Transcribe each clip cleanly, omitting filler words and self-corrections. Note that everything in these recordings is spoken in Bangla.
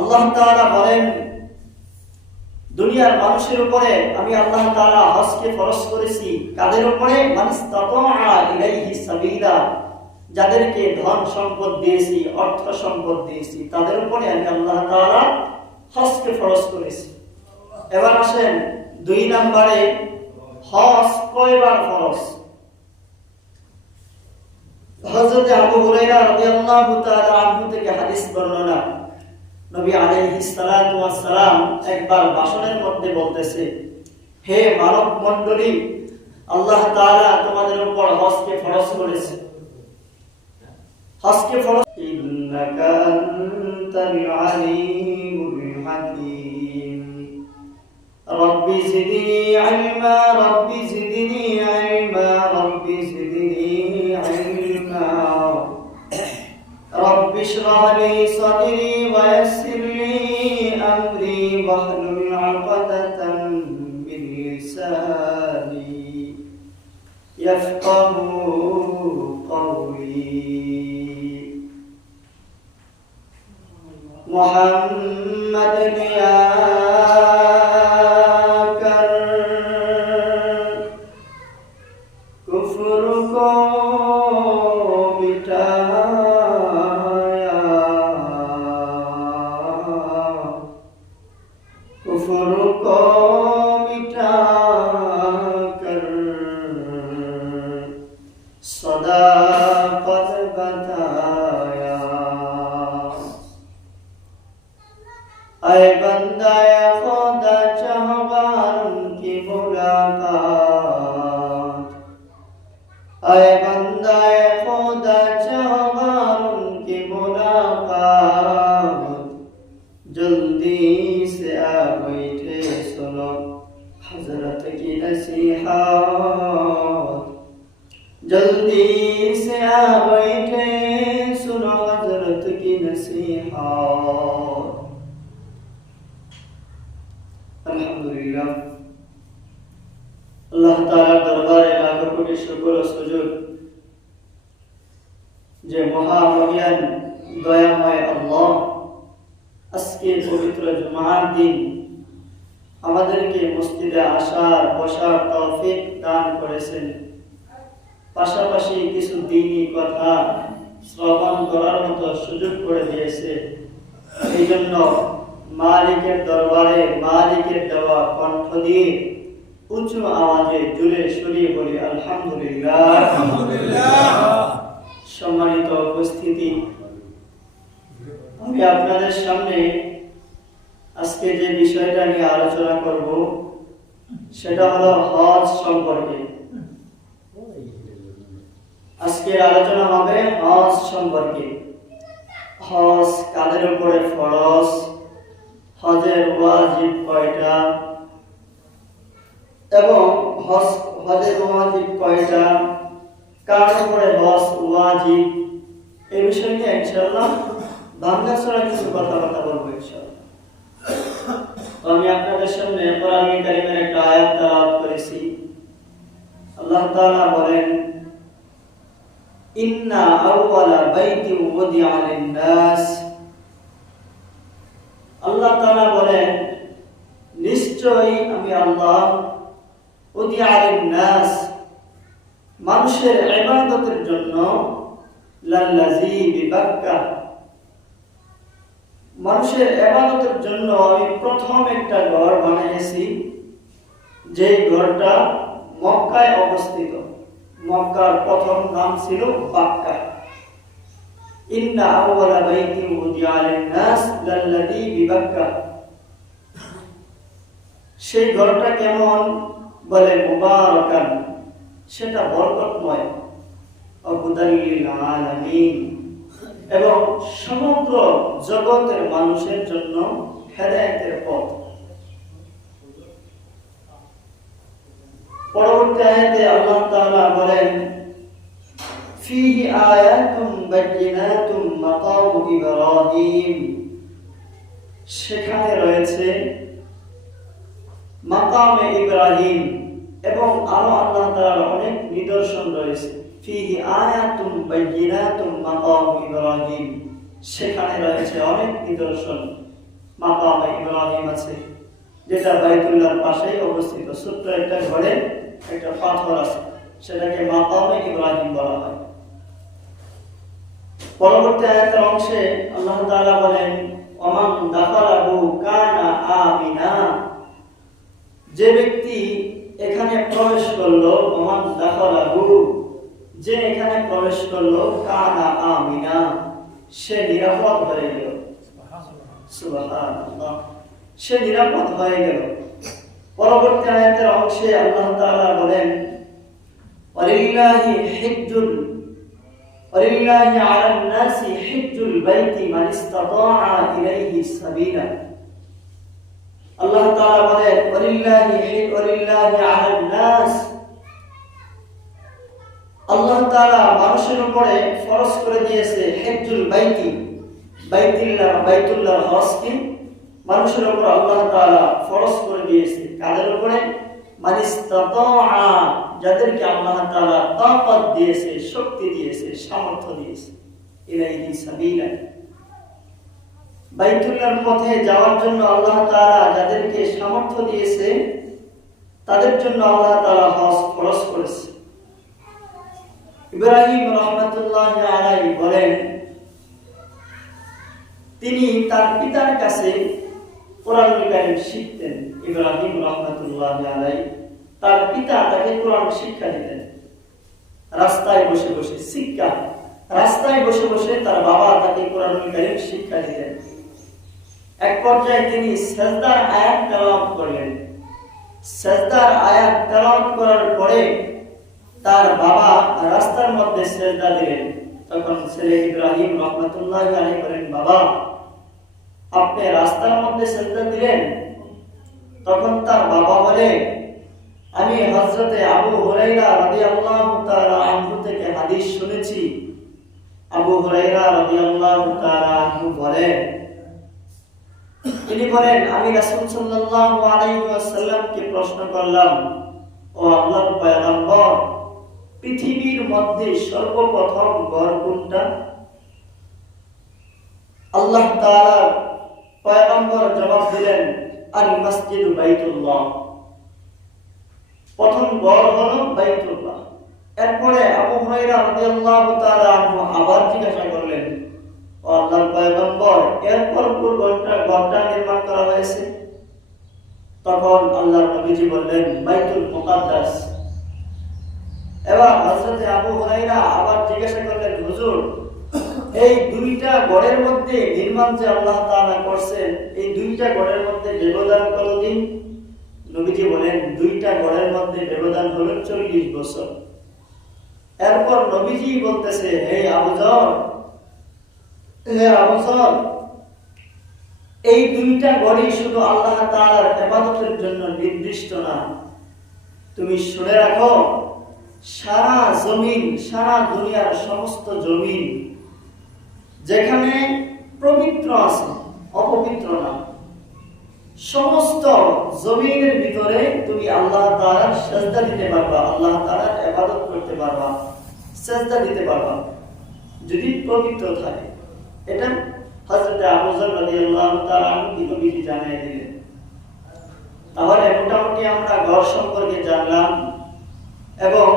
আল্লাহ তাআলা বলেন, দুনিয়ার মানুষের উপরে আমি আল্লাহ তাআলা হজকে ফরজ করেছি কাদের উপরে? মানিস্তাতাআ ইলাইহি সাবিলা, যাদেরকে ধন সম্পদ দিয়েছি, অর্থ সম্পদ দিয়েছি, তাদের উপরে আমি আল্লাহ তাআলা হজকে ফরজ করেছি। এবার আসেন 2 নম্বরে, হজ কয়বার ফরজ? হযরত আবু হুরায়রা রাদিয়াল্লাহু তাআলা আনহু থেকে হাদিস বর্ণনা, নবী আলাইহিস সালাতু ওয়াস সালাম একবার ভাষণের মধ্যে বলতেছে, হে মানব মণ্ডলী, আল্লাহ তাআলা তোমাদের উপর হজকে ফরজ করেছে। হজকে ফরজ, ইন্নাকা আনতাল আলিমুল হাকীম, রব্বি জিদনি ইলমা, রব্বি জিদনি ইলমা, রব্বি জিদনি ইলমা, রব্বি ইশরাহ লি সাদরি ওয়া ইয়াসসির লি আমরি ওয়াহলুল উকদাতাম মিন লিসানি ইয়াফকাহু কওলি। মুহাম্মাদ ইয়া जल्दी से आ बैठे सुनो हजरत की नसीहत, जल्दी से आ बैठे सुनो हजरत की नसीहत। अल्हम्दुलिल्लाह, अल्लाह ताआला दरबारे लाखो कोटी शुक्र ও সুজুদ যে মহামহিয়ান দয়াময় আল্লাহ আজকে পবিত্র জুমার দিন আমাদেরকে মসজিদে আসার বসার তৌফিক দান করেছেন, পাশাপাশি কিছু দ্বীনি কথা শ্রবণ করার মতো সুযোগ করে দিয়েছে। এই জন্য মালিকের দরবারে মালিকের দেওয়া কণ্ঠ দিয়ে উচ্চ আওয়াজে জোরে সরিয়ে বলি আলহামদুলিল্লাহ। আলহামদুলিল্লাহ। সম্মানিত উপস্থিতি, আমি আপনাদের সামনে আজকে যে বিষয়টা নিয়ে আলোচনা করব সেটা হলো হজ সম্পর্কে। আজকের আলোচনা হবে হজ সম্পর্কে। হজ কাদের উপরে ফরজ, হজের ওয়াজিব কয়টা এবং হজের ওয়াজিব কয়টা, কার উপরে হজ ওয়াজিব, এই বিষয় নিয়ে ইনশাআল্লাহ ভাঙ্গাচোরা কিছু কথাবার্তা বলবো ইনশাআল্লাহ। আমি আপনাদের সামনে কোরআন কারীমের একটা আয়াত তেলাওয়াত করেছি। আল্লাহ তাআলা বলেন, ইন্না আউওয়ালা বাইতি উদিআ লিন-নাস, আল্লাহ তাআলা বলেন নিশ্চয়ই আমি আল্লাহ উদিআ লিন-নাস, মানুষের ইবাদতের জন্য, লাল্লাযী বিবাক্কাহ, মানুষের ইবাদতের জন্য আমি প্রথম একটা ঘর বানিয়েছি, যেই ঘরটা মক্কায় অবস্থিত। মক্কার প্রথম নাম ছিল বাক্কা। ইন্না আউওয়ালা বাইতি উদিআ লিন-নাস লাল্লাযী বিবাক্কা, সেই ঘরটা কেমন? বলে মুবারাকান, সেটা বরকতময়, হুদাল লিল আলামিন, এবং সমগ্র জগতের মানুষের জন্য হেদায়েতের পথ। পরবর্তী আয়াতে আল্লাহ তাআলা বলেন, ফীহি আয়াতুম বায়িনাতুম মাকামু ইব্রাহিম, সেখানে রয়েছে মাকামে ইব্রাহিম এবং আরো আল্লাহ তাআলার অনেক নিদর্শন রয়েছে। ফীহি আয়াতুম বায়িনাতুম মাকামু ইব্রাহিম, সেখানে রয়েছে অনেক নিদর্শন মাকামে ইব্রাহিম আছে, যেটা বাইতুল্লাহর পাশেই অবস্থিত। ছোট্ট একটা ঘরে একটা পাথর আছে, সেটাকে মাকামে ইব্রাহিম বলা হয়। পরবর্তী আয়াতের অংশে আল্লাহ তাআলা বলেন, ওমান দাখালাহু কানা আমিনা, যে ব্যক্তি এখানে প্রবেশ করলো, ওমান দাখালাহু, যে এখানে প্রবেশ করলো, কানা আমিনা, সে নিরাপদ হয়ে গেল। সুবহানাল্লাহ, সে নিরাপদ হয়ে গেল। পরবর্তী আয়াতের অংশে আল্লাহ তাআলা বলেন, ওয়ালিল্লাহি আলান নাসি হিজ্জুল বাইতি মান ইসতাতাআ ইলাইহি সাবিলা। আল্লাহ তাআলা বলেন, ওয়ালিল্লাহি আলান নাস, আল্লাহ তাআলা মানুষের উপরে ফরজ করে দিয়েছে হিজ্জুল বাইতি, বাইতুল্লাহ হজকে মানুষের উপর আল্লাহ তাআলা ফরজ করে দিয়েছে। কাদের উপরে? মান ইসতাতাআ, যাদেরকে আল্লাহ তাআলা তাকত দিয়েছে, শক্তি দিয়েছে, সামর্থ্য দিয়েছে। ইলাইহি সাবিলা, বাইতুল্লাহর পথে যাওয়ার জন্য আল্লাহ তাআলা যাদেরকে সামর্থ্য দিয়েছে, তাদের জন্য আল্লাহ তাআলা হজ ফরজ করেছে। ইব্রাহিম রাহমাতুল্লাহি আলাইহি বলেন, তিনি তার পিতার কাছে কোরআনুল কারীম শিখতেন। ইব্রাহিম রাহমাতুল্লাহি আলাইহি, তার পিতা তাকে কোরআন শিক্ষা দিতেন। রাস্তায় বসে বসে শিক্ষা, রাস্তায় বসে বসে তার বাবা তাকে কোরআনুল কারীম শিক্ষা দিতেন। এক পর্যায়ে তিনি সিজদার আয়াত তেলাওয়াত করলেন। সিজদার আয়াত তেলাওয়াত করার পরে তার বাবা রাস্তার মধ্যে সিজদা দিলেন। তখন ছেলে ইব্রাহিম রাহমাতুল্লাহি আলাইহি বলেন, বাবা, আপনি রাস্তার মধ্যে সিজদা দিলেন? তখন তার বাবা বলে, আমি হযরতে আবু হুরায়রা রাদিয়াল্লাহু তাআলা আনহু থেকে হাদিস শুনেছি। আবু হুরায়রা রাদিয়াল্লাহু তাআলা আনহু বলেন, তিনি বলেন, আমি রাসূল সাল্লাল্লাহু আলাইহি ওয়াসাল্লামকে প্রশ্ন করলাম, ও আল্লাহর পয়গম্বর, পৃথিবীর মধ্যে সর্বপ্রথম ঘর কোনটা? আল্লাহ তাআলার পয়গম্বর জবাব দিলেন, আল মসজিদ বাইতুল্লাহ, প্রথম ঘর হলো বাইতুল্লাহ। এরপরে আবু হুরায়রা রাদিয়াল্লাহু তাআলা আনহু আবার জিজ্ঞাসা করলেন, ও আল্লাহর পয়গম্বর, এরপর কোন ঘরটা নির্মাণ করা হয়েছে? তখন আল্লাহর নবীজি বললেন, বাইতুল মুকাদ্দাস। এবার হযরত আবু হুরায়রা আবার জিজ্ঞাসা করলেন, হুজুর, এই দুইটা গড়ের মধ্যে নির্মাণ যে আল্লাহ তাআলা করছেন, এই দুইটা গড়ের মধ্যে ব্যবধান কতদিন? নবীজি বলেন, দুইটা গড়ের মধ্যে ব্যবধান হলো 40 বছর। এরপর নবীজি বলতেছে, হে আবু যর, এই দুইটা গড়ই শুধু আল্লাহ তাআলার ইবাদতের জন্য নির্দিষ্ট না। তুমি শুনে রাখো, সারা জমিন, সারা দুনিয়ার সমস্ত জমিন যেখানে পবিত্র আছে, অপবিত্র না, সমস্ত জমিনের ভিতরে তুমি আল্লাহ তাআলার সিজদা দিতে পারবা, আল্লাহ তাআলার ইবাদত করতে পারবা, সিজদা দিতে পারবা, যদি পবিত্র থাকে। এটা হযরত আবু যর রাদিয়াল্লাহু তাআলা আনহু নবীজি জানিয়ে দিলেন। তাহলে মোটামুটি আমরা ঘর সম্পর্কে জানলাম এবং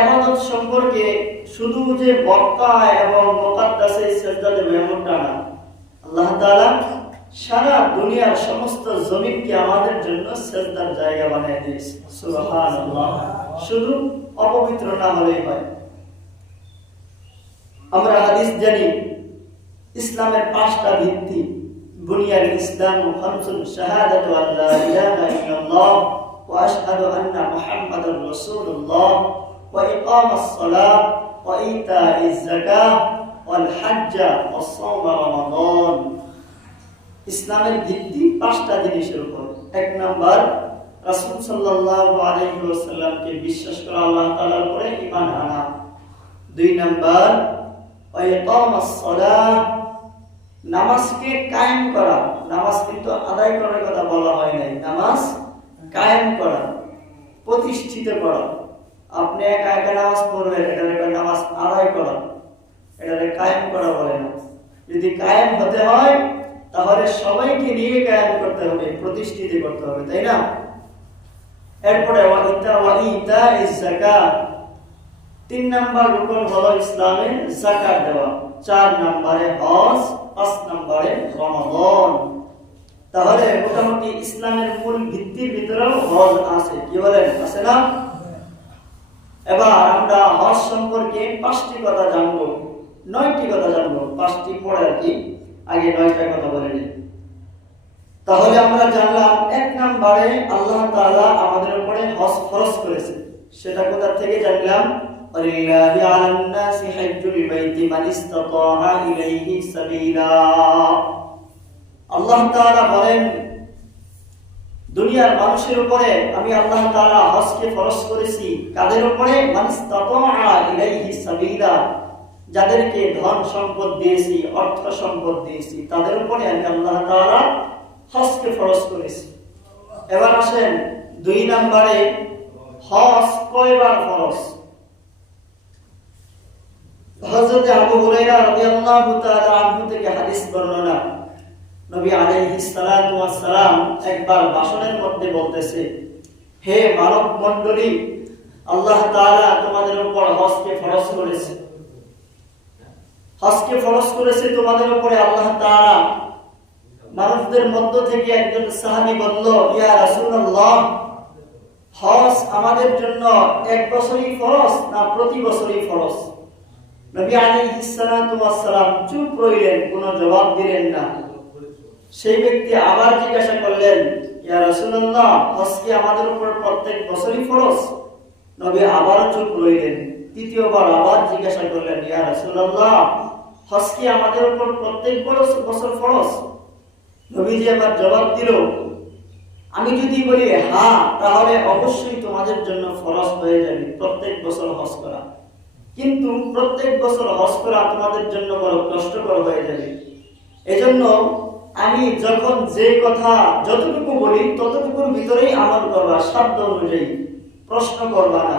ইবাদত সম্পর্কে শুধু যে মক্কা এবং মুকাদ্দাসে সিজদা দেব এমনটা না। আল্লাহ তাআলা সারা দুনিয়ার সমস্ত জমিনকে আমাদের জন্য সিজদার জায়গা বানিয়ে দিয়েছে। সুবহানাল্লাহ, শুধু অপবিত্র না হলেই হয়। আমরা হাদিস জানি, ইসলামের 5টা ভিত্তি, বুনিয়াল ইসলাম খামসুন, শাহাদাতু আল্লা ইলাহা ইল্লাল্লাহ ওয়া আশহাদু আন্না মুহাম্মাদার রাসূলুল্লাহ ওয়া ইকামাস সালাহ ওয়া ইতাইজ যাকাহ ওয়াল হজ্জ ওয়াস সাওম রমাদান। ইসলামের ভিত্তি 5টা জিনিসের উপর। 1 নাম্বার, রাসূল সাল্লাল্লাহু আলাইহি ওয়াসাল্লামকে বিশ্বাস করা, আল্লাহ তাআলার উপরে ঈমান আনা। 2 নাম্বার, ওয়া ইকামাস সালাহ, নামাজকে কায়েম করা। নামাজ কিন্তু আদায় করার কথা বলা হয় নাই, নামাজ কায়েম করা, প্রতিষ্ঠিত করা। আপনি একা একা নামাজ পড়বেন, এটাকে নামাজ আদায় করা, এটাকে কায়েম করা বলে না। যদি কায়েম হতে হয় তাহলে সবাইকে নিয়ে কায়েম করতে হবে, প্রতিষ্ঠিত করতে হবে, তাই না? এরপরে যাকাত, 3 নাম্বার রুকন হলো ইসলামে যাকাত দেওয়া, 4 নম্বরে হজ, 5 নম্বরে রমাদান। তাহলে মোটামুটি ইসলামের মূল ভিত্তির ভিতরেও হজ আছে, কি বলেন, আছে না? এবার আমরা হজ সম্পর্কে 5টি কথা জানবো, 9টি কথা জানবো, 5টি পরে আর কি, আগে 9টা কথা বলে নিই। তাহলে আমরা জানলাম 1 নম্বরে আল্লাহ তাআলা আমাদের উপরে হজ ফরজ করেছে। সেটা কোথা থেকে জানলাম? ওয়ালিল্লাহি আলান নাসি হাজ্জুল বাইতি মান ইসতাতা ইলাইহি সাবিলা। আল্লাহ তাআলা বলেন, দুনিয়ার মানুষের উপরে আমি আল্লাহ তাআলা হজকে ফরজ করেছি। কাদের উপরে? মান ইসতাতা ইলাইহি সাবিলা, যাদেরকে ধন সম্পদ দিয়েছি, অর্থ সম্পদ দিয়েছি, তাদের উপরে আমি আল্লাহ তাআলা হজকে ফরজ করেছি। এবার আসেন 2 নম্বরে, হজ কয়বার ফরজ? হযরত আবু হুরায়রা রাদিয়াল্লাহু তাআলা আনহু থেকে হাদিস বর্ণনা, নবী আলাইহিস সালাতু ওয়াস সালাম একবার ভাষণের মধ্যে বলতেছে, হে মানব মণ্ডলী, আল্লাহ তাআলা তোমাদের উপর হজকে ফরজ করেছে। হজকে ফরজ করেছে তোমাদের উপরে আল্লাহ তাআলা। মানুষদের মধ্য থেকে একজন সাহাবী বলল, ইয়া রাসূলুল্লাহ, হজ আমাদের জন্য 1 বছরই ফরজ না প্রতি বছরই ফরজ? নবী আলাইহিস সালাতু ওয়াস সালাম চুপ রইলেন, কোনো জবাব দিলেন না। সেই ব্যক্তি আবার জিজ্ঞাসা করলেন, ইয়া রাসূলুল্লাহ, হজ কি আমাদের উপর প্রত্যেক বছরই ফরজ? নবী আবার চুপ রইলেন। তৃতীয়বার আবার জিজ্ঞাসা করলেন, ইয়া রাসূলুল্লাহ, হজ কি আমাদের উপর প্রত্যেক বছর ফরজ? নবীজি আবার জবাব দিল, আমি যদি বলি হ্যাঁ, তাহলে অবশ্যই তোমাদের জন্য ফরজ হয়ে যাবে প্রত্যেক বছর হজ করা, কিন্তু প্রত্যেক বছর হজ করা তোমাদের জন্য বড় কষ্টকর হয়ে যাবে। এজন্য আমি যখন যে কথা যতটুকু বলি ততটুকুর ভিতরেই আমল করবা, শব্দ অনুযায়ী, প্রশ্ন করবা না।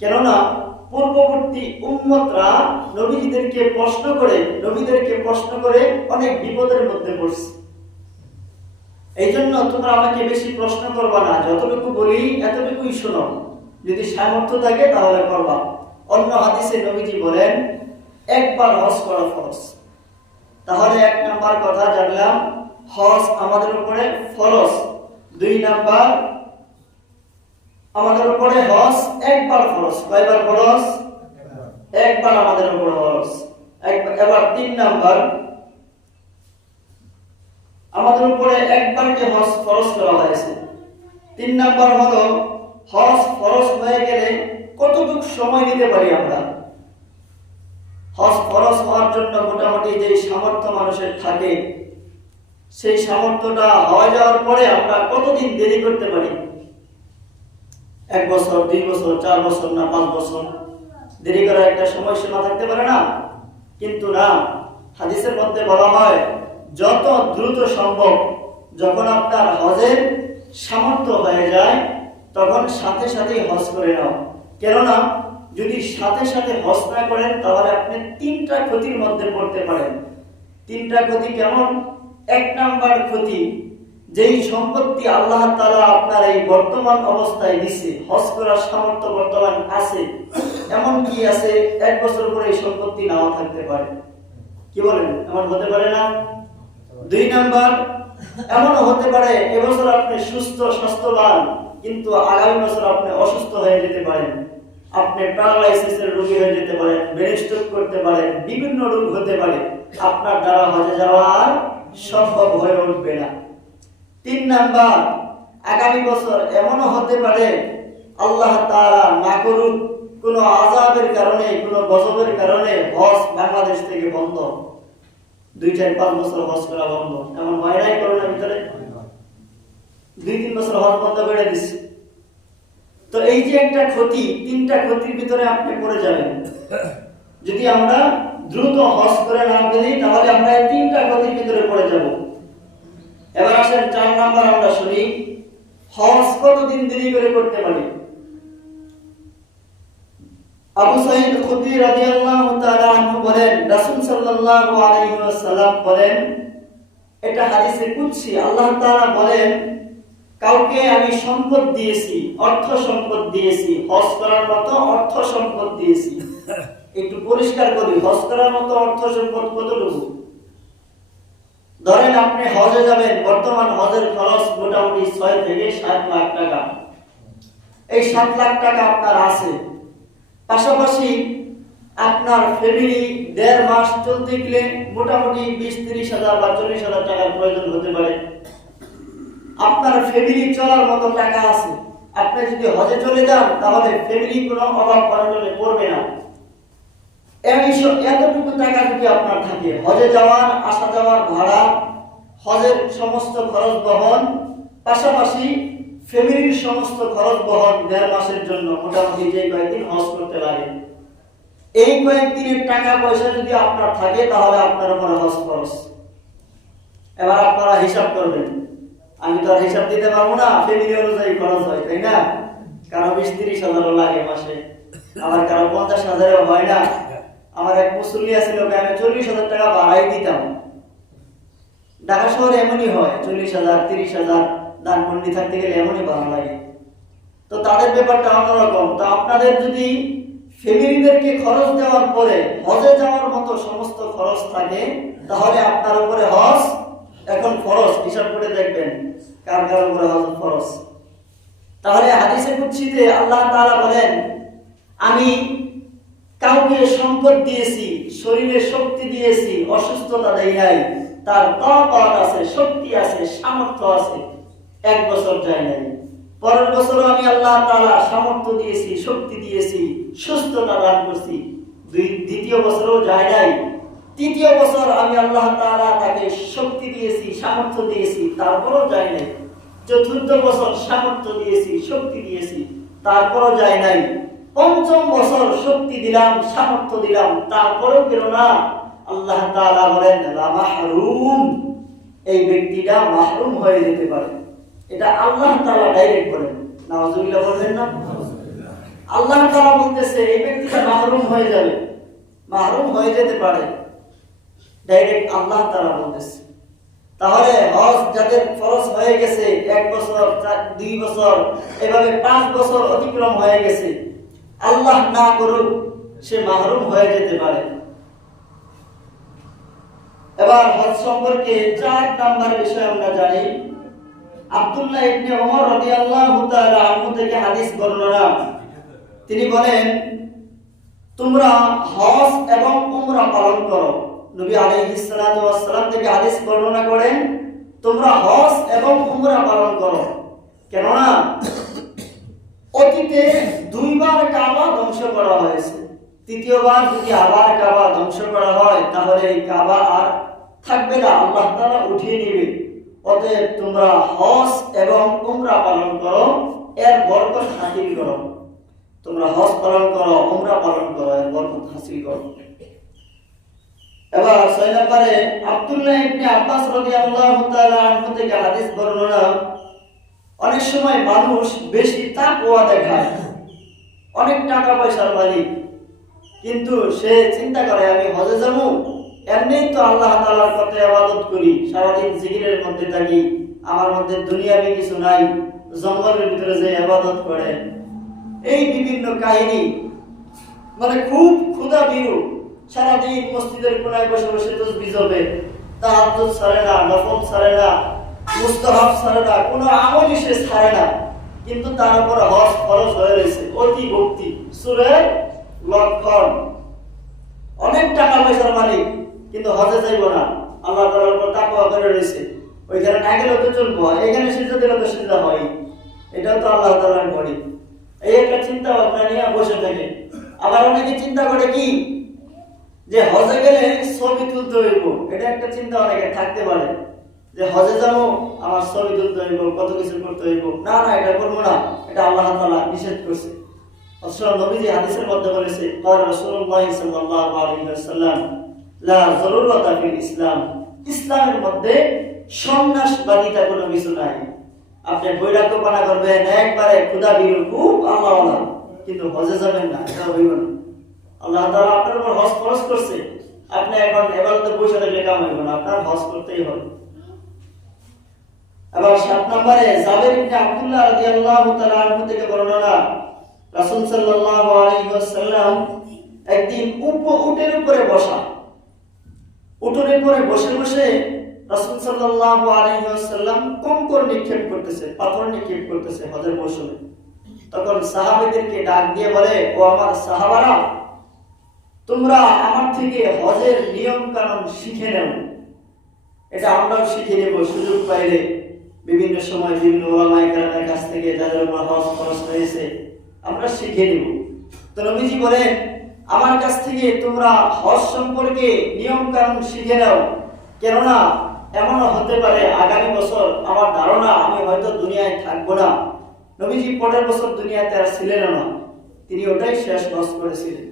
কেননা পূর্ববর্তী উম্মতরা নবীদেরকে প্রশ্ন করে অনেক বিপদের মধ্যে পড়ছে। এই জন্য তোমরা আমাকে বেশি প্রশ্ন করবা না, যতটুকু বলি এতটুকুই শোনো, যদি সামর্থ্য থাকে তাহলে করবা। অন্য হাদিসে নবীজি বলেন, একবার হজ করা ফরজ। তাহলে 1 নাম্বার কথা জানলাম, হজ আমাদের উপরে ফরজ। 2 নাম্বার, আমাদের উপরে হজ একবার ফরজ। কয়বার ফরজ? একবার আমাদের উপরে ফরজ। এবার 3 নাম্বার, আমাদের উপরে একবারকে হজ ফরজ করা হয়েছে। 3 নাম্বার হলো, হজ ফরজ হয়ে গেলে কতটুকু সময় নিতে পারি আমরা? হজ ফরজ হওয়ার জন্য মোটামুটি যে সামর্থ্য মানুষের থাকে, সেই সামর্থ্যটা হয়ে যাওয়ার পরে আমরা কতদিন দেরি করতে পারি? 1 বছর, 2 বছর, 4 বছর না 5 বছর? দেরি করার একটা সময়সীমা থাকতে পারে না? কিন্তু না, হাদিসের মধ্যে বলা হয়, যত দ্রুত সম্ভব যখন আপনার হজের সামর্থ্য হয়ে যায় তখন সাথে সাথেই হজ করে নাও। কেননা যদি সাথে সাথে হজ না করেন তাহলে আপনি 3টা ক্ষতির মধ্যে পড়তে পারেন। 3টা ক্ষতি কেমন? 1 নাম্বার ক্ষতি, যেই সম্পত্তি আল্লাহ তাআলা আপনার এই বর্তমান অবস্থায় দিয়েছে, হজ করার সামর্থ্য বর্তমান আছে, এমন কি আছে 1 বছর পরে এই সম্পত্তি নাও থাকতে পারে। কি বলেন, এমন হতে পারে না? 2 নাম্বার, এমনও হতে পারে এবছর আপনি সুস্থ স্বাস্থ্যবান, কিন্তু আগামী বছর আপনি অসুস্থ হয়ে যেতে পারেন। আপনি প্যারালাইসিসের রোগী হয়ে যেতে পারেন, ব্রেন স্ট্রোক করতে পারেন, বিভিন্ন রোগ হতে পারে, আপনার দ্বারা হজে যাওয়া আর সম্ভব হয়ে উঠবে না। 3 নাম্বার, আগামী বছর এমনও হতে পারে আল্লাহ তাআলা না করুক কোনো আযাবের কারণে, কোনো গজবের কারণে হজ বাংলাদেশ থেকে বন্ধ, 2, 4, 5 বছর হজ করা বন্ধ। এমন হয় নাই করোনার ভিতরে? 2-3 বছর হজ বন্ধ করে দিচ্ছে। তো এই যে একটা ক্ষতি, 3টা ক্ষতির ভিতরে আপনি পড়ে যাবেন। যদি আমরা দ্রুত হজ করে না ফেলি তাহলে আমরা এই 3টা ক্ষতির ভিতরে পড়ে যাব। এবার আসেন 4 নাম্বার আমরা শুনি, হজ কতদিন দেরি করে করতে পারি? আবু সাঈদ খুদরি রাদিয়াল্লাহু তাআলা আনহু বলেন, রাসূল সাল্লাল্লাহু আলাইহি ওয়াসাল্লাম বলেন, এটা হাদিসে কুদসি। আল্লাহ তাআলা বলেন, কাউকে আমি সম্পদ দিয়েছি, অর্থ সম্পদ দিয়েছি, হজ করার মতো অর্থ সম্পদ দিয়েছি। একটু পরিষ্কার করি, হজ করার মতো অর্থ সম্পদ কতটুকু? ধরেন আপনি হজে যাবেন, বর্তমান হজের খরচ মোটামুটি 6 থেকে 7 লাখ টাকা। এই 7 লাখ টাকা আপনার আছে। পাশাপাশি আপনার ফ্যামিলি 1.5 মাস চলতে গেলে মোটামুটি 20-30 হাজার বা 40 হাজার টাকার প্রয়োজন হতে পারে। আপনার ফ্যামিলি চলার মতো টাকা আছে। আপনি যদি হজে চলে যান তাহলে ফ্যামিলি কোনো অভাব অনটনে পড়বে না। এতটুকু টাকা যদি আপনার থাকে, হজে যাওয়ার, আসা যাওয়ার ভাড়া, হজের সমস্ত খরচ বহন, পাশাপাশি ফ্যামিলির সমস্ত খরচ বহন 1.5 মাসের জন্য মোটামুটি যে কয়েকদিন হজ করতে লাগে, এই কয়েকদিনের টাকা পয়সা যদি আপনার থাকে তাহলে আপনার উপর হজ খরচ। এবার আপনারা হিসাব করবেন। আমি তো আর হিসাব দিতে পারবো না, ফ্যামিলি অনুযায়ী খরচ হয়, তাই না? কারো 20-30 হাজারও লাগে মাসে, আবার কারো 50 হাজারও হয় না। আমার এক মুসল্লি আছিল, আমি 40 হাজার টাকা বাড়াই দিতাম। ঢাকা শহরে এমনই হয়, 40 হাজার 30 হাজার দানমন্ডি থাকতে গেলে এমনই ভালো লাগে। তো তাদের ব্যাপারটা অন্যরকম। তো আপনাদের যদি ফ্যামিলিদেরকে খরচ দেওয়ার পরে হজে যাওয়ার মতো সমস্ত খরচ থাকে তাহলে আপনার উপরে হজ এখন খরচ। হিসাব করে দেখবেন কার কার উপরে হজ খরচ। তাহলে হাদিসে কুদসিতে আল্লাহ তাআলা বলেন, আমি কাউকে সম্পদ দিয়েছি, শরীরে শক্তি দিয়েছি, অসুস্থতা দেই নাই, তার তাকাত আছে, শক্তি আছে, সামর্থ্য আছে, 1 বছর যায় নাই। পরের বছর আমি আল্লাহ তাআলা সামর্থ্য দিয়েছি, শক্তি দিয়েছি, সুস্থতা দান করছি, দ্বিতীয় বছরও যায় নাই। তৃতীয় বছর আমি আল্লাহ তাআলা তাকে শক্তি দিয়েছি, সামর্থ্য দিয়েছি, তারপরও যায় নাই। চতুর্থ বছর সামর্থ্য দিয়েছি, শক্তি দিয়েছি, তারপরও যায় নাই। পঞ্চম বছর শক্তি দিলাম, সামর্থ্য দিলাম, তারপরেও গেল না। আল্লাহ তাআলা বলেন, মাহরুম, এই ব্যক্তিটা মাহরুম হয়ে যেতে পারে। এটা আল্লাহ তাআলা ডাইরেক্ট বলেন, নাউজুবিল্লাহ বলবেন না? আল্লাহ তাআলা বলতেছে এই ব্যক্তিটা মাহরুম হয়ে যাবে, মাহরুম হয়ে যেতে পারে, ডাইরেক্ট আল্লাহ তাআলা বলতেছে। তাহলে হজ যাদের ফরজ হয়ে গেছে 1 বছর, 2 বছর, এভাবে 5 বছর অতিক্রম হয়ে গেছে, আল্লাহ না করুক সে মাহরুম হয়ে যেতে পারে। এবার হজ সম্পর্কে 4 নাম্বার বিষয় আমরা জানি। আব্দুল্লাহ ইবনে ওমর রাদিয়াল্লাহু তাআলা আনহু থেকে হাদিস বর্ণনা, তিনি বলেন, তোমরা হজ এবং উমরা পালন করো। নবী আলাইহিস সালাতু ওয়াস সালাম থেকে হাদিস বর্ণনা করেন, তোমরা হজ এবং উমরা পালন করো। কেননা অতীতে 2 বার কাবা ধ্বংস করা হয়েছে, তৃতীয়বার যদি আবার কাবা ধ্বংস করা হয় তাহলে এই কাবা আর থাকবে না, আল্লাহ তাআলা উঠিয়ে নেবে। অতএব তোমরা হজ এবং উমরা পালন করো, এর বরকত হাসিল করো। তোমরা হজ পালন করো, উমরা পালন করো, এর বরকত হাসিল করো। এবার 6 নম্বরে আব্দুল্লাহ ইবনে আব্বাস রাদিয়াল্লাহু তাআলা আনহু থেকে হাদিস বর্ণনা, অনেক সময় মানুষ বেশি তাকওয়া দেখায়, অনেক টাকা পয়সার মালিক, কিন্তু সে চিন্তা করে আমি হজে যাব, এমনিই তো আল্লাহ তাআলার পথে ইবাদত করি, সারাদিন জিকিরের মধ্যে থাকি, আমার মধ্যে দুনিয়াবি কিছু নাই, জঙ্গলের ভিতরে যে ইবাদত করে, এই বিভিন্ন কাহিনী, মানে খুব ক্ষুধা বিরু, সারাদিন মসজিদের কোনায় বসে বসে তাসবিহ জপে, তাহাজ্জুদ ছাড়ে না, নফল ছাড়ে না, মুস্তাহাব ছাড়ে না, কোনো আমলই সে ছাড়ে না, কিন্তু তার উপর হজ ফরজ হয়ে রয়েছে, অতি ভক্তি, সূরা লক্ষণ, অনেক টাকা পয়সার মালিক, কিন্তু হজে যাইব না, আল্লাহ তাআলার উপর তাকওয়া করে রয়েছে, ওইখানে না গেলে তো চলবো, এখানে সিজদা দিলে তো সিজদা হয়, এটাও তো আল্লাহ তাআলার ঘড়ি। এই একটা চিন্তা ভাবনা নিয়ে বসে থাকে। আবার অনেকে চিন্তা করে কি যে হজে গেলে ছবি তুলতে হইব, এটা একটা চিন্তা অনেকে থাকতে পারে, যে হজে যাবো আমার ছবি তুলতে হইব, কত কিছু করতে হইব, না না এটা করবো না, এটা আল্লাহ তাআলা নিষেধ করছে। অথচ নবীজি হাদিসের মধ্যে বলেছে, ক্বালা রাসূলুল্লাহ সাল্লাল্লাহু আলাইহি ওয়াসাল্লাম, লা যারুরাতা ফিল ইসলাম, ইসলামের মধ্যে সন্ন্যাসবাদিতা কোনো কিছু নাই। আপনি বৈরাগ্যপনা করবেন, একবারে ক্ষুধা বিরু, খুব আল্লাহওয়ালা, কিন্তু হজে যাবেন না, এটা হইব না। আল্লাহ তাআলা আপনার উপর হজ ফরজ করছে, আপনি এখন ইবাদতে বসে থাকলে কাম হইব না, আপনার হজ করতেই হবে। আবার 7 নম্বরে জাবের ইবনে আব্দুল্লাহ রাদিয়াল্লাহু তাআলা আনহু থেকে বর্ণনা, রাসূল সাল্লাল্লাহু আলাইহি ওয়াসাল্লাম একদিন উটের উপরে বসা, উটের উপরে বসে বসে রাসূল সাল্লাল্লাহু আলাইহি ওয়াসাল্লাম কঙ্কর নিক্ষেপ করতেছে, পাথর নিক্ষেপ করতেছে হজের মৌসুমে। তখন সাহাবীদেরকে ডাক দিয়ে বলে, ও আমার সাহাবারা, তোমরা আমার থেকে হজের নিয়ম কানুন শিখে নাও। এটা আমরাও শিখে নেব সুযোগ পাইলে, বিভিন্ন সময় বিভিন্ন ওলামায়ে কেরামের কাছ থেকে যাদের উপর হজ ফরজ হয়েছে আমরা শিখে নেব। তো নবীজি বলেন, আমার কাছ থেকে তোমরা হজ সম্পর্কে নিয়ম কানুন শিখে নাও, কেননা এমনও হতে পারে আগামী বছর আমার ধারণা আমি হয়তো দুনিয়ায় থাকবো না। নবীজি পরের বছর দুনিয়াতে আর ছিলেন না, তিনি ওটাই শেষ হজ করেছিলেন।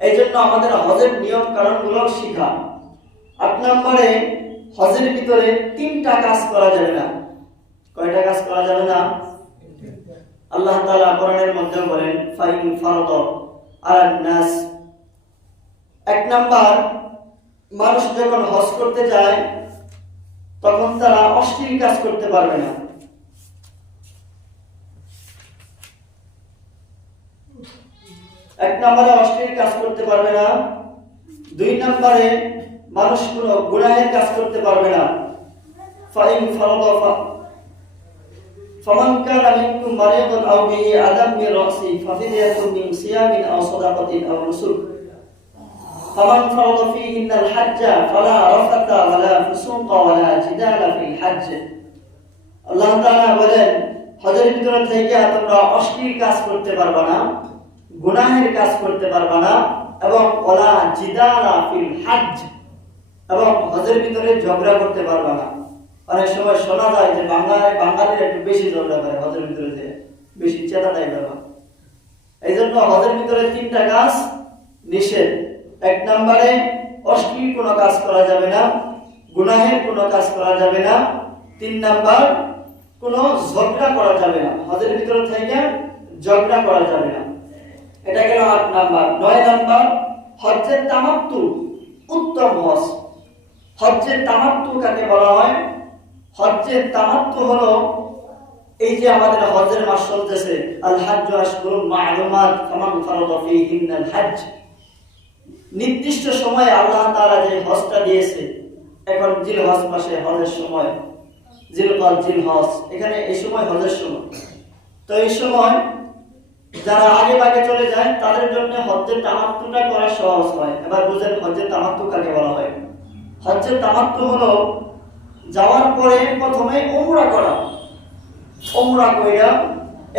এই জন্য আমাদের হজের নিয়ম কানুন গুলো শিখা। 8 নম্বরে হজের ভিতরে 3টা কাজ করা যাবে না। কয়টা কাজ করা যাবে না? আল্লাহ তাআলা কোরআনের মধ্যে বলেন, ফাইন ফারদ আলান নাস। 1 নাম্বার, মানুষ যখন হজ করতে যায় তখন তারা অশ্লীল কাজ করতে পারবে না। 1 নম্বরে অশ্লীল কাজ করতে পারবে না। 2 নম্বরে মানুষ কোনো গুনাহের কাজ করতে পারবে না। ফাইন ফারাদা ফামান কানা মিনকুম মারিদান আও বিহি আযাম মিন রাসি ফাফিদিয়াতুন মিন সিয়ামিন আও সাদাকাতিন আও নুসুক ফামান ফারাদা ফীহিন্নাল হাজ্জা ফালা রাফাতা ওয়ালা ফুসুকা ওয়ালা জিদালা ফিল হজ্জ। আল্লাহ তাআলা বলেন, হজের ভিতরে থেকে তোমরা অশ্লীল কাজ করতে পারবে না, গুনাহের কাজ করতে পারবে না, এবং ওয়ালা জিদালা ফিল হজ্জ, এবং হজের ভিতরে ঝগড়া করতে পারবে না। অনেক সময় শোনা যায় যে বাঙালিরা একটু বেশি ঝগড়া করে হজের ভিতরে, যে বেশি চেতা দেয় ব্যাপার। এই জন্য হজের ভিতরে 3টা কাজ নিষেধ। 1 নম্বরে অশ্লীল কোনো কাজ করা যাবে না, গুনাহের কোনো কাজ করা যাবে না। 3 নাম্বার, কোনো ঝগড়া করা যাবে না, হজের ভিতরে থেকে ঝগড়া করা যাবে না। এটা গেল 8 নাম্বার। 9 নাম্বার, হজ্জের তামাত্তু, উত্তম হজ। হজ্জের তামাত্তু কাকে বলা হয়? হজ্জের তামাত্তু হলো, এই যে আমাদের হজের মাস চলতেছে, আল হাজ্জু আশহুরুম মা'লুমাত ফামান ফারাদা ফীহিন্নাল হজ্জ। নির্দিষ্ট সময়ে আল্লাহ তাআলা যে হজটা দিয়েছে, এখন জিলহজ মাসে হজের সময়, জিলকদ জিলহজ, এখানে এই সময় হজের সময়। তো এই সময় যারা আগে ভাগে চলে যায় তাদের জন্য হজ্জের তামাত্তুটা করা সহজ হয়। এবার বুঝেন হজ্জের তামাত্তু কাকে বলা হয়। হজ্জের তামাত্তু হলো যাওয়ার পরে প্রথমে উমরা করা, উমরা কইরা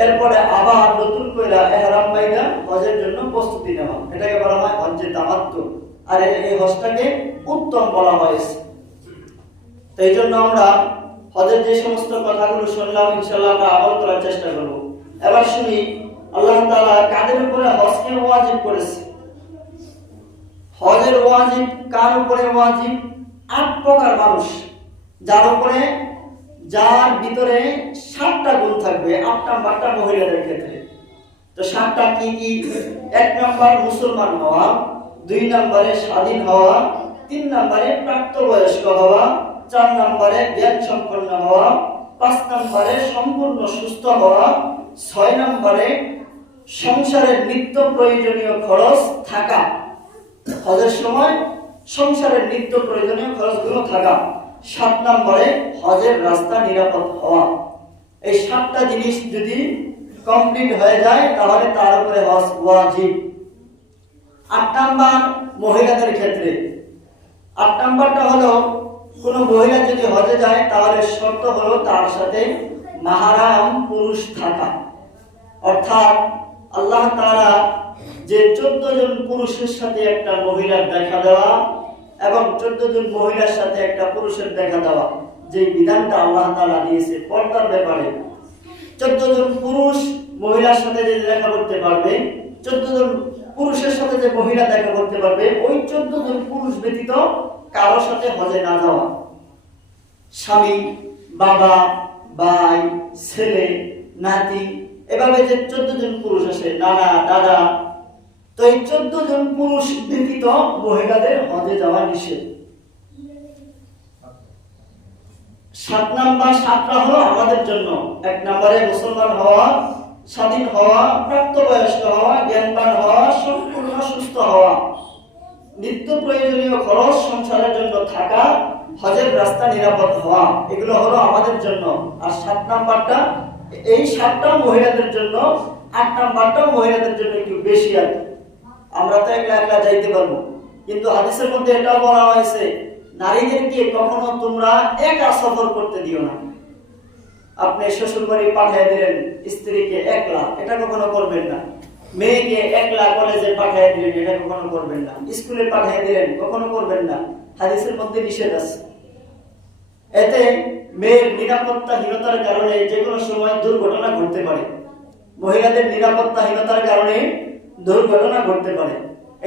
এরপরে আবার নতুন কইরা ইহরাম বাইরা হজের জন্য প্রস্তুতি নেওয়া, এটাকে বলা হয় হজ্জের তামাত্তু। আর এই হজটাকে উত্তম বলা হয়েছে। তো এই জন্য আমরা হজের যে সমস্ত কথাগুলো শুনলাম ইনশাআল্লাহ আমরা আমল করার চেষ্টা করব। এবার শুনি আল্লাহ তাআলা কাদের উপরে হজকে ওয়াজিব করেছে। হজের ওয়াজিব কার উপরে ওয়াজিব? 8 প্রকার মানুষ, যার ভিতরে 7টা গুণ থাকবে। 8 নাম্বারটা মহিলাদের ক্ষেত্রে। তো 7টা কি কি? 1 নাম্বার মুসলমান হওয়া, 2 নম্বরে স্বাধীন হওয়া, 3 নম্বরে প্রাপ্তবয়স্ক হওয়া, 4 নম্বরে জ্ঞান সম্পন্ন হওয়া, 5 নম্বরে সম্পূর্ণ সুস্থ হওয়া, 6 নম্বরে সংসারের নিত্য প্রয়োজনীয় খরচ থাকা, হজের সময় সংসারের নিত্য প্রয়োজনীয় খরচগুলো থাকা, 7 নম্বরে হজের রাস্তা নিরাপদ হওয়া। এই 7টা জিনিস যদি কমপ্লিট হয়ে যায় তাহলে তার উপরে হজ ওয়াজিব। 8 নাম্বার মহিলাদের ক্ষেত্রে। 8 নাম্বারটা হলো, কোন মহিলা যদি হজে যায় তাহলে শর্ত হলো তার সাথে মাহরাম পুরুষ থাকা। অর্থাৎ আল্লাহ তাআলা যে 14 জন পুরুষের সাথে একটা মহিলার দেখা দেওয়া এবং 14 জন মহিলার সাথে একটা পুরুষের দেখা দেওয়া, যে বিধানটা আল্লাহ তাআলা দিয়েছে পর্দার ব্যাপারে, 14 জন পুরুষ মহিলার সাথে যে দেখা করতে পারবে, 14 জন পুরুষের সাথে যে মহিলা দেখা করতে পারবে, ওই 14 জন পুরুষ ব্যতীত কারোর সাথে হজে না যাওয়া। স্বামী, বাবা, ভাই, ছেলে, নাতি, এভাবে যে 14 জন পুরুষ আছে, নানা, দাদা, তো এই 14 জন পুরুষ ব্যতীত মহিলাদের হজে যাওয়া নিষেধ। সাতটা হলো আমাদের জন্য। 1 নম্বরে মুসলমান হওয়া, স্বাধীন হওয়া, প্রাপ্তবয়স্ক হওয়া, জ্ঞানবান হওয়া, সম্পূর্ণ সুস্থ হওয়া, নিত্য প্রয়োজনীয় খরচ সংসারের জন্য থাকা, হজের রাস্তা নিরাপদ হওয়া, এগুলো হলো আমাদের জন্য। আর 7 নাম্বারটা, এই 7টা মহিলাদের জন্য, 8 নাম্বারটা মহিলাদের জন্য একটু বেশি আর কি। আমরা তো একলা একলা যাইতে পারবো, কিন্তু হাদিসের মধ্যে এটাও বলা হয়েছে নারীদেরকে কখনো তোমরা একা সফর করতে দিও না। আপনি শ্বশুর বাড়ি পাঠিয়ে দিলেন স্ত্রীকে একলা, এটা কখনো করবেন না। মেয়েকে একলা কলেজে পাঠিয়ে দিলেন, এটা কখনো করবেন না। স্কুলে পাঠিয়ে দিলেন, কখনো করবেন না। হাদিসের মধ্যে নিষেধ আছে। এতে মেয়ের নিরাপত্তাহীনতার কারণে যে কোনো সময় দুর্ঘটনা ঘটতে পারে। মহিলাদের নিরাপত্তাহীনতার কারণে দুর্ঘটনা ঘটতে পারে।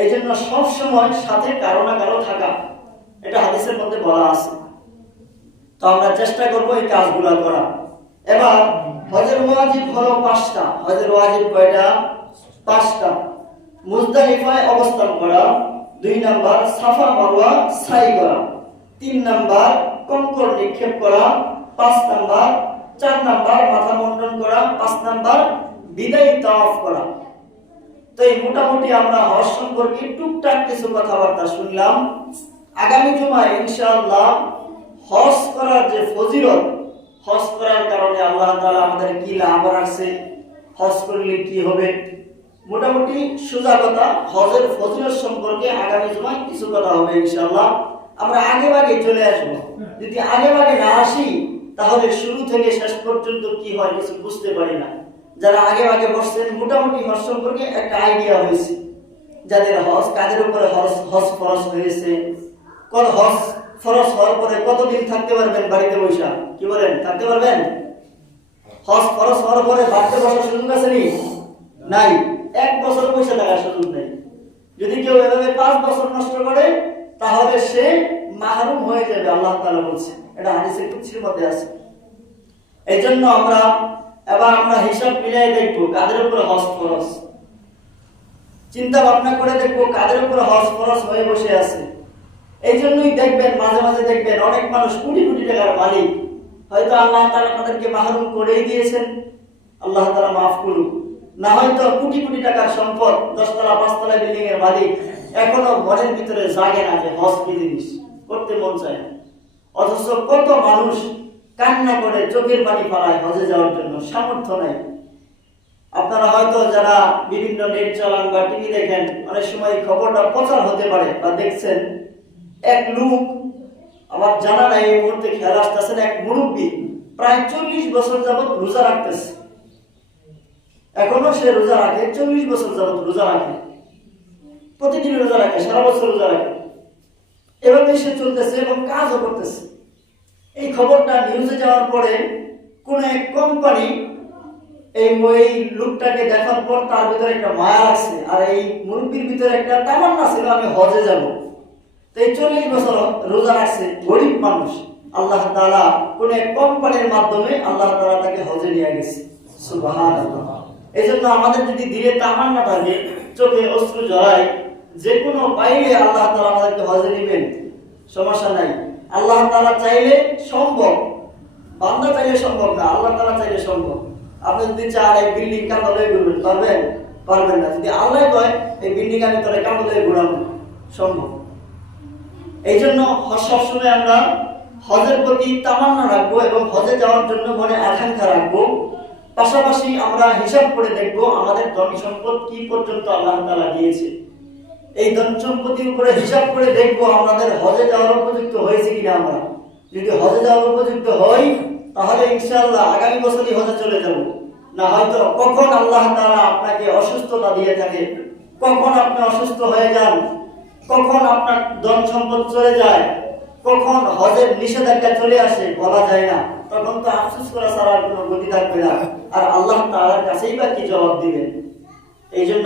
এই জন্য সব সময় সাথে কারো না কারো থাকা, এটা হাদিসের মধ্যে বলা আছে। তো আমরা চেষ্টা করব এই কাজগুলো করা। এবার হজের ওয়াজিব হলো 5টা। হজের ওয়াজিব কয়টা? 5টা। মুজদালিফায় অবস্থান করা, 2 নাম্বার সাফা মারওয়া সাই করা, 3 নাম্বার কঙ্কর নিক্ষেপ করা, 5 নাম্বার 4 নাম্বার মাথা মুন্ডন করা, 5 নাম্বার বিদায়ী তাওয়াফ করা। তো এই মোটামুটি আমরা হজ সম্পর্কে টুকটাক কিছু কথাবার্তা শুনলাম। আগামী জুমায় ইনশাআল্লাহ হজ করার যে ফজিলত, হজ করার কারণে আল্লাহ তাআলা আমাদের কি লাভ রাখছে, হজ করলে কি হবে, মোটামুটি সোজা কথা হজের ফজিলত সম্পর্কে আগামী জুমায় কিছু কথা হবে ইনশাআল্লাহ। আমরা আগে চলে আসব। যদি আগে না আসি তাহলে শুরু থেকে শেষ পর্যন্ত কি হয় কিছু বুঝতে পারি না। যারা আগে বসছেন মোটামুটি হজ সম্পর্কে একটা আইডিয়া হয়েছে। যাদের হজ, কাদের উপরে হজ ফরজ হয়েছে, কোন হজ ফরজ হওয়ার পরে কতদিন থাকতে পারবেন বাড়িতে বসে? কি বলেন, থাকতে পারবেন? হজ ফরজ হওয়ার পরে বাড়িতে বসার সুযোগ আছে নি? নাই। 1 বছর বসে থাকার সুযোগ নেই। যদি কেউ এভাবে 5 বছর নষ্ট করে তাহলে সে মাহরুম হয়ে যাবে, আল্লাহ তাআলা বলছে। এটা হাদিসে কুদসির মধ্যে আছে। এই জন্য আমরা হিসাব মিলাই দেখবো কাদের উপরে হজ ফরজ, চিন্তা ভাবনা করে দেখবো কাদের উপরে হজ ফরজ হয়ে বসে আছে। এই জন্যই দেখবেন মাঝে দেখবেন অনেক মানুষ কোটি টাকার মালিক, হয়তো আল্লাহ তাআলা তাদেরকে মাহরুম করেই দিয়েছেন, আল্লাহ তাআলা মাফ করুক। না হয়তো কোটি টাকার সম্পদ, 10 তলা 5 তলা বিল্ডিং এর মালিক, এখনো মনের ভিতরে জাগে না যে হজ কি জিনিস, করতে মন চায় না। অথচ কত মানুষ কান্না করে চোখের পানি ফেলায় হজে যাওয়ার জন্য, সামর্থ্য নাই। আপনারা হয়তো যারা বিভিন্ন নেট চালান বা টিভি দেখেন, অনেক সময় খবরটা প্রচার হতে পারে বা দেখছেন, এক লোক, আমার জানা নাই এই মুহূর্তে খেয়াল আসতেছে না, এক মুরব্বী প্রায় 40 বছর যাবত রোজা রাখতেছে। এখনো সে রোজা রাখে, 40 বছর যাবত রোজা রাখে, প্রতিদিন রোজা রাখে, সারা বছর রোজা রাখে। এভাবে সে চলতেছে এবং কাজও করতেছে। এই খবরটা নিউজে যাওয়ার পরে কোন এক কোম্পানি এই লোকটাকে দেখার পর তার ভিতরে একটা মায়া আছে, আর এই মুরব্বীর ভিতরে একটা তামান্না ছিল আমি হজে যাব। তো এই 40 বছর রোজা রাখছে, গরিব মানুষ। আল্লাহ তাআলা কোন এক কোম্পানির মাধ্যমে আল্লাহ তাআলা তাকে হজে নিয়ে গেছে। সুবহানাল্লাহ। এই জন্য আমাদের যদি দিলে তামান্না থাকে, চোখে অশ্রু ঝরায়, যে কোনো পাইলে আল্লাহ তাআলা আমাদেরকে হজে নেবেন, সমস্যা নাই। আল্লাহ তাআলা চাইলে সম্ভব, বান্দা চাইলে সম্ভব না, আল্লাহ তাআলা চাইলে সম্ভব। আপনি যদি চান এই বিল্ডিং কাঁদলে ঘুরবেন, পারবেন না। যদি আল্লাহ কয় এই বিল্ডিং আমি তোরে কাঁদলে ঘুরাবো, সম্ভব। এই জন্য সবসময় আমরা হজের প্রতি তামান্না রাখবো এবং হজে যাওয়ার জন্য মনে আকাঙ্ক্ষা রাখবো। পাশাপাশি আমরা হিসাব করে দেখবো আমাদের ধন সম্পদ কি পর্যন্ত আল্লাহ তাআলা দিয়েছে। এই ধন সম্পত্তির উপরে হিসাব করে দেখবো আমাদের হজে যাওয়ার উপযুক্ত হয়েছে কিনা। আমরা যদি হজে যাওয়ার উপযুক্ত হই তাহলে ইনশাআল্লাহ আগামী বছরই হজে চলে যাব। না হয়তো কখন আল্লাহ তাআলা আপনাকে অসুস্থতা দিয়ে থাকে, কখন আপনি অসুস্থ হয়ে যান, কখন আপনার ধন সম্পদ চলে যায়, কখন হজের নিষেধাজ্ঞা চলে আসে বলা যায় না। তখন তো আফসোস করা ছাড়া কোনো গতি থাকবে না। আর আল্লাহ তাআলার কাছেই বা কি জবাব দিবেন। এই জন্য